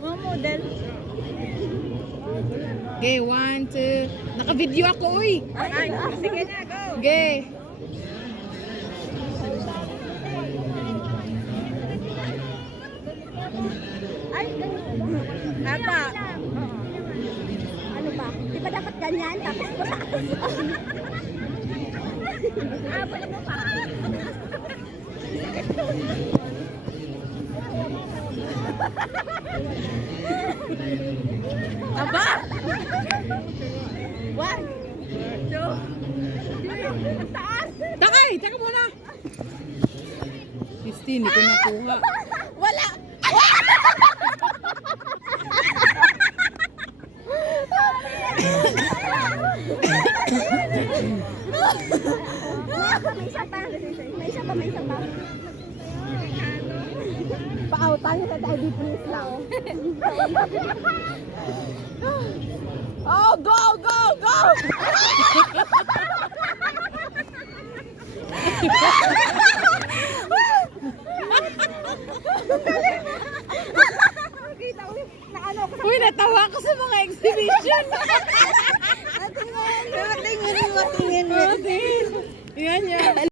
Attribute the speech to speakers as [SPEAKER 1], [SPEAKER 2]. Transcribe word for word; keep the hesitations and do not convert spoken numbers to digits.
[SPEAKER 1] Mga model.
[SPEAKER 2] Okay, one, two. Naka-video ako, uy.
[SPEAKER 1] Ay, sige na, go.
[SPEAKER 2] Okay.
[SPEAKER 1] Ay, ganun. Apa.
[SPEAKER 3] Ano ba? Di ba dapat ganyan? Tapos pataas.
[SPEAKER 1] Apa mo pa. Aba! One, two, three. Ang taas!
[SPEAKER 2] Takay! Taka muna! Christine, hindi ko nakuha.
[SPEAKER 1] Wala!
[SPEAKER 3] May isa pa. May isa pa, may isa pa. Pa-outan sa I D please lang.
[SPEAKER 1] Oh, go, go, go!
[SPEAKER 2] Uy, natawa ko sa mga exhibition.
[SPEAKER 1] Tingin mo, tingin mo.
[SPEAKER 2] Yan yan.